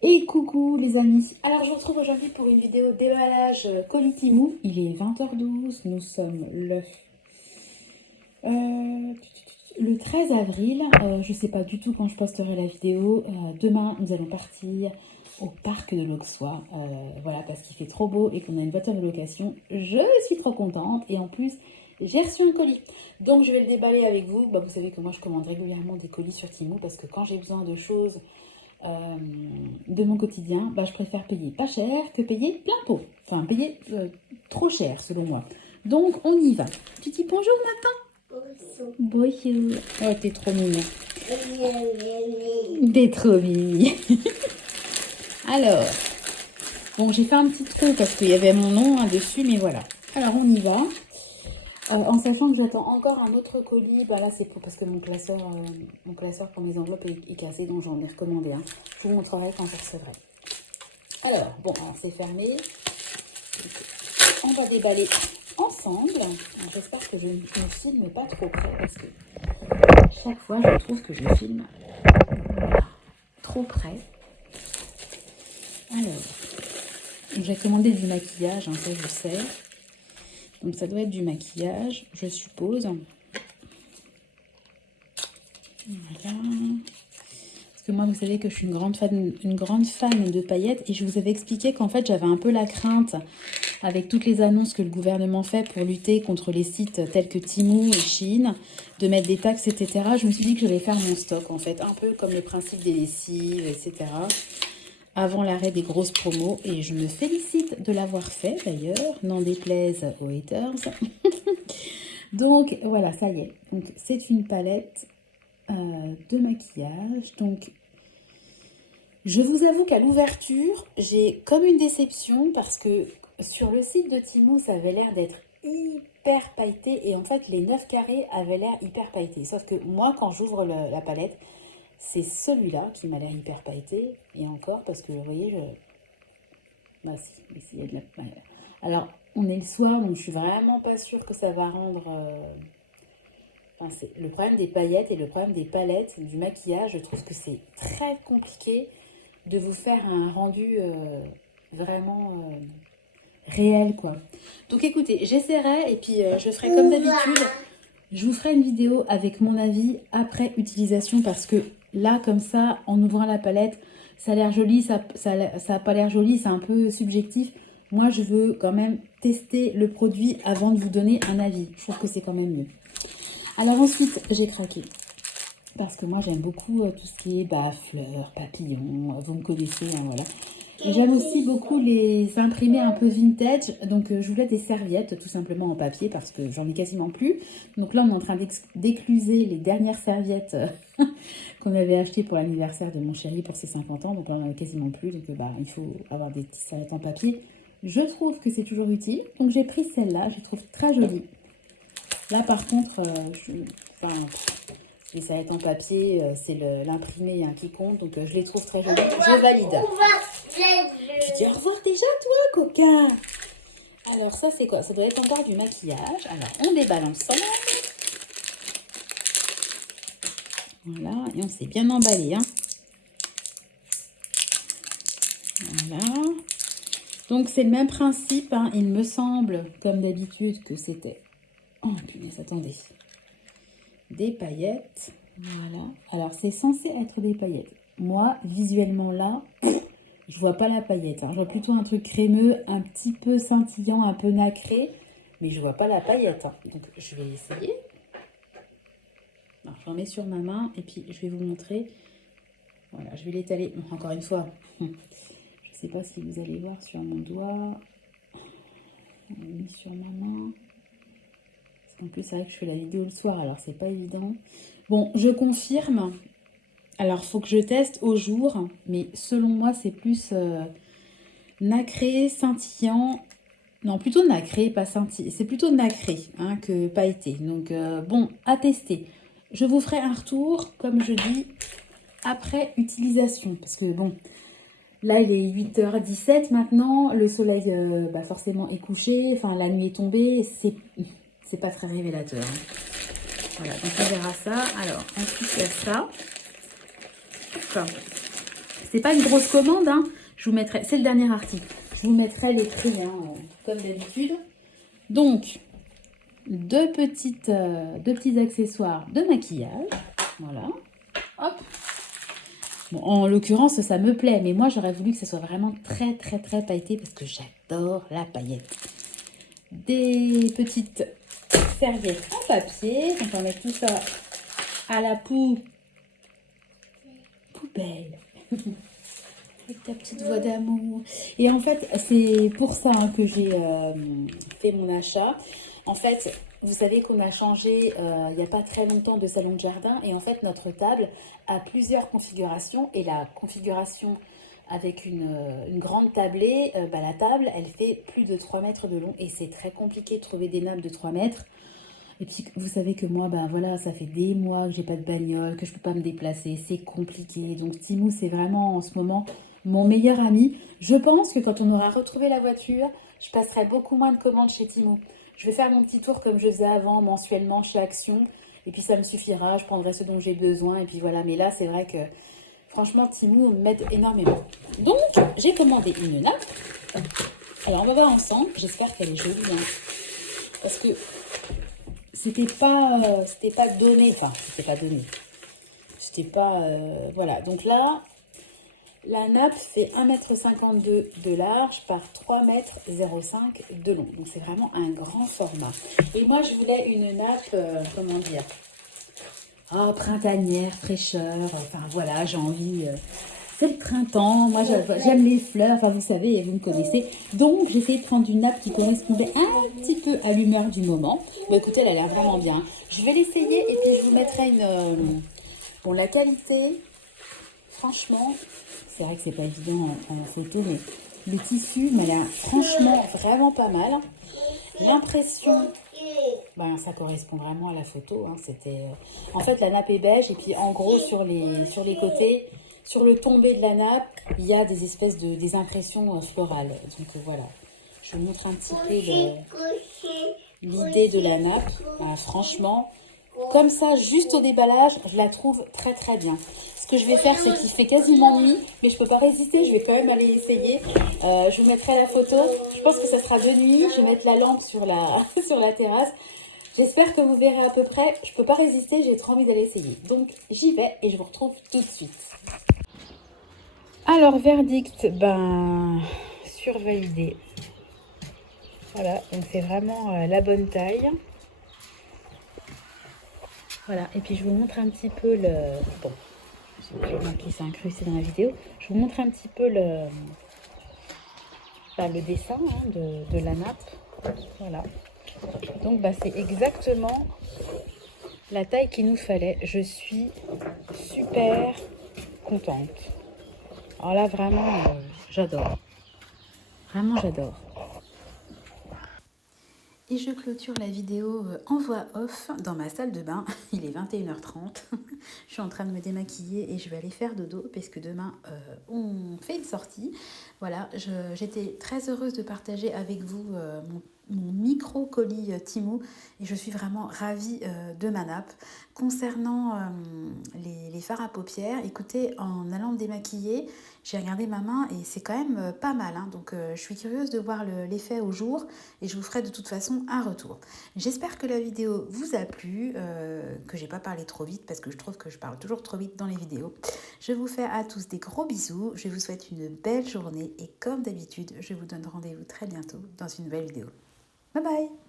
Et coucou les amis, alors je vous retrouve aujourd'hui pour une vidéo déballage colis Temu. Il est 20h12, nous sommes le 13 avril. Je sais pas du tout quand je posterai la vidéo. Demain nous allons partir au parc de l'Auxois, voilà, parce qu'il fait trop beau et qu'on a une voiture de location. Je suis trop contente et en plus j'ai reçu un colis. Donc je vais le déballer avec vous. Vous savez que moi je commande régulièrement des colis sur Temu parce que quand j'ai besoin de choses de mon quotidien, je préfère payer pas cher que payer plein pot. Enfin, payer trop cher, selon moi. Donc, on y va. Tu dis bonjour, Nathan? Bonjour. Bonjour. Oh, t'es trop mignon. T'es trop mignon. Alors, bon, j'ai fait un petit trou parce qu'il y avait mon nom dessus, mais voilà. Alors, on y va. En sachant que j'attends encore un autre colis, là c'est parce que mon classeur pour mes enveloppes est cassé, donc j'en ai recommandé un. Je vous montrerai quand je recevrai. Alors, bon, c'est fermé. Donc, on va déballer ensemble. J'espère que je ne filme pas trop près parce que chaque fois je trouve que je filme trop près. Alors, j'ai commandé du maquillage, ça je sais. Donc ça doit être du maquillage, je suppose. Voilà. Parce que moi, vous savez que je suis une grande fan de paillettes. Et je vous avais expliqué qu'en fait, j'avais un peu la crainte, avec toutes les annonces que le gouvernement fait pour lutter contre les sites tels que Temu et Shein, de mettre des taxes, etc. Je me suis dit que j'allais faire mon stock, en fait. Un peu comme le principe des lessives, etc. Avant l'arrêt des grosses promos. Et je me félicite de l'avoir fait, d'ailleurs. N'en déplaise aux haters. Donc, voilà, ça y est. Donc, c'est une palette de maquillage. Donc, je vous avoue qu'à l'ouverture, j'ai comme une déception parce que sur le site de Temu, ça avait l'air d'être hyper pailleté et en fait, les 9 carrés avaient l'air hyper pailletés. Sauf que moi, quand j'ouvre la palette, c'est celui-là qui m'a l'air hyper pailleté. Et encore, parce que vous voyez, si, il y a de la... Alors, on est le soir, donc je suis vraiment pas sûre que ça va rendre... c'est le problème des paillettes et le problème des palettes, du maquillage. Je trouve que c'est très compliqué de vous faire un rendu vraiment réel, quoi. Donc écoutez, j'essaierai et puis je ferai comme d'habitude. Je vous ferai une vidéo avec mon avis après utilisation parce que là, comme ça, en ouvrant la palette, ça a l'air joli, ça a pas l'air joli, c'est un peu subjectif. Moi, je veux quand même tester le produit avant de vous donner un avis. Je trouve que c'est quand même mieux. Alors ensuite, j'ai craqué. Parce que moi, j'aime beaucoup tout ce qui est fleurs, papillons, vous me connaissez, voilà. Et j'aime aussi beaucoup les imprimés un peu vintage. Donc, je voulais des serviettes, tout simplement en papier, parce que j'en ai quasiment plus. Donc là, on est en train d'écluser les dernières serviettes qu'on avait achetées pour l'anniversaire de mon chéri pour ses 50 ans. Donc là, on en a quasiment plus. Donc, il faut avoir des petites serviettes en papier. Je trouve que c'est toujours utile. Donc, j'ai pris celle-là. Je la trouve très jolie. Là, par contre, les serviettes en papier, c'est l'imprimé qui compte. Donc, je les trouve très jolies. Je valide. Tu dis au revoir déjà, toi, coquin? Alors, ça, c'est quoi? Ça doit être encore du maquillage. Alors, on déballe ensemble. Voilà. Et on s'est bien emballé, Voilà. Donc, c'est le même principe, Il me semble, comme d'habitude, que c'était... Oh, punaise, attendez. Des paillettes. Voilà. Alors, c'est censé être des paillettes. Moi, visuellement, là, je vois pas la paillette. Je vois plutôt un truc crémeux, un petit peu scintillant, un peu nacré. Mais je vois pas la paillette. Donc, je vais essayer. Alors, j'en mets sur ma main et puis je vais vous montrer. Voilà, je vais l'étaler. Encore une fois, je sais pas si vous allez voir sur mon doigt. On l'a mis sur ma main. En plus, c'est vrai que je fais la vidéo le soir, alors c'est pas évident. Bon, je confirme. Alors, faut que je teste au jour, mais selon moi, c'est plus nacré, scintillant. Non, plutôt nacré, pas scintillant. C'est plutôt nacré que pailleté. Donc, bon, à tester. Je vous ferai un retour, comme je dis, après utilisation. Parce que, bon, là, il est 8h17 maintenant. Le soleil, forcément, est couché. Enfin, la nuit est tombée. C'est pas très révélateur. Voilà, donc on verra ça. Alors, ensuite, il y a ça. Enfin, C'est pas une grosse commande, hein. Je vous mettrai, c'est le dernier article. Je vous mettrai les prix, hein, comme d'habitude. Donc, deux petits accessoires de maquillage. Voilà. Hop. Bon, en l'occurrence, ça me plaît, mais moi, j'aurais voulu que ce soit vraiment très, très, très pailleté parce que j'adore la paillette. Des petites serviettes en papier. Donc, on va mettre tout ça à la poubelle. Avec ta petite voix d'amour. Et en fait, c'est pour ça hein, que j'ai fait mon achat. En fait, vous savez qu'on a changé il n'y a pas très longtemps de salon de jardin. Et en fait, notre table a plusieurs configurations. Et la configuration avec une grande tablée, la table, elle fait plus de 3 mètres de long. Et c'est très compliqué de trouver des nappes de 3 mètres. Et puis, vous savez que moi, voilà, ça fait des mois que j'ai pas de bagnole, que je peux pas me déplacer. C'est compliqué. Donc, Timou, c'est vraiment en ce moment mon meilleur ami. Je pense que quand on aura retrouvé la voiture, je passerai beaucoup moins de commandes chez Timou. Je vais faire mon petit tour comme je faisais avant, mensuellement chez Action. Et puis, ça me suffira. Je prendrai ce dont j'ai besoin. Et puis, voilà. Mais là, c'est vrai que, franchement, Timou m'aide énormément. Donc, j'ai commandé une nappe. Alors, on va voir ensemble. J'espère qu'elle est jolie. Hein. Parce que c'était pas donné, enfin c'était pas voilà. Donc là la nappe fait 1,52 m de large par 3,05 m de long, donc c'est vraiment un grand format. Et moi je voulais une nappe comment dire, printanière, fraîcheur, enfin voilà, j'ai envie c'est le printemps, moi j'aime les fleurs, enfin vous savez, vous me connaissez. Donc j'ai essayé de prendre une nappe qui correspondait un petit peu à l'humeur du moment. Bon écoutez, elle a l'air vraiment bien. Je vais l'essayer et puis je vous mettrai une... Bon, la qualité, franchement, c'est vrai que c'est pas évident en photo, mais le tissu m'a l'air franchement vraiment pas mal. L'impression, ça correspond vraiment à la photo. Hein, c'était, en fait, la nappe est beige et puis en gros sur les côtés... Sur le tombé de la nappe, il y a des espèces des impressions florales. Donc voilà, je vous montre un petit peu l'idée de la nappe. Franchement, comme ça, juste au déballage, je la trouve très très bien. Ce que je vais faire, c'est qu'il fait quasiment nuit, mais je ne peux pas résister, je vais quand même aller essayer. Je vous mettrai la photo. Je pense que ça sera de nuit. Je vais mettre la lampe sur la terrasse. J'espère que vous verrez à peu près. Je ne peux pas résister, j'ai trop envie d'aller essayer. Donc j'y vais et je vous retrouve tout de suite. Alors, verdict, survalidé. Voilà, donc c'est vraiment la bonne taille. Voilà, et puis je vous montre un petit peu le... Bon, j'ai qui s'est incrusté dans la vidéo. Je vous montre un petit peu le dessin hein, de la nappe. Voilà. Donc, c'est exactement la taille qu'il nous fallait. Je suis super contente. Alors là, vraiment, j'adore. Vraiment, j'adore. Et je clôture la vidéo en voix off dans ma salle de bain. Il est 21h30. Je suis en train de me démaquiller et je vais aller faire dodo parce que demain, on fait une sortie. Voilà, j'étais très heureuse de partager avec vous mon micro-colis Timou et je suis vraiment ravie de ma nappe. Concernant les fards à paupières, écoutez, en allant me démaquiller, j'ai regardé ma main et c'est quand même pas mal. Hein, donc je suis curieuse de voir l'effet au jour et je vous ferai de toute façon un retour. J'espère que la vidéo vous a plu, que j'ai pas parlé trop vite parce que je trouve que je parle toujours trop vite dans les vidéos. Je vous fais à tous des gros bisous, je vous souhaite une belle journée et comme d'habitude, je vous donne rendez-vous très bientôt dans une nouvelle vidéo. Bye bye!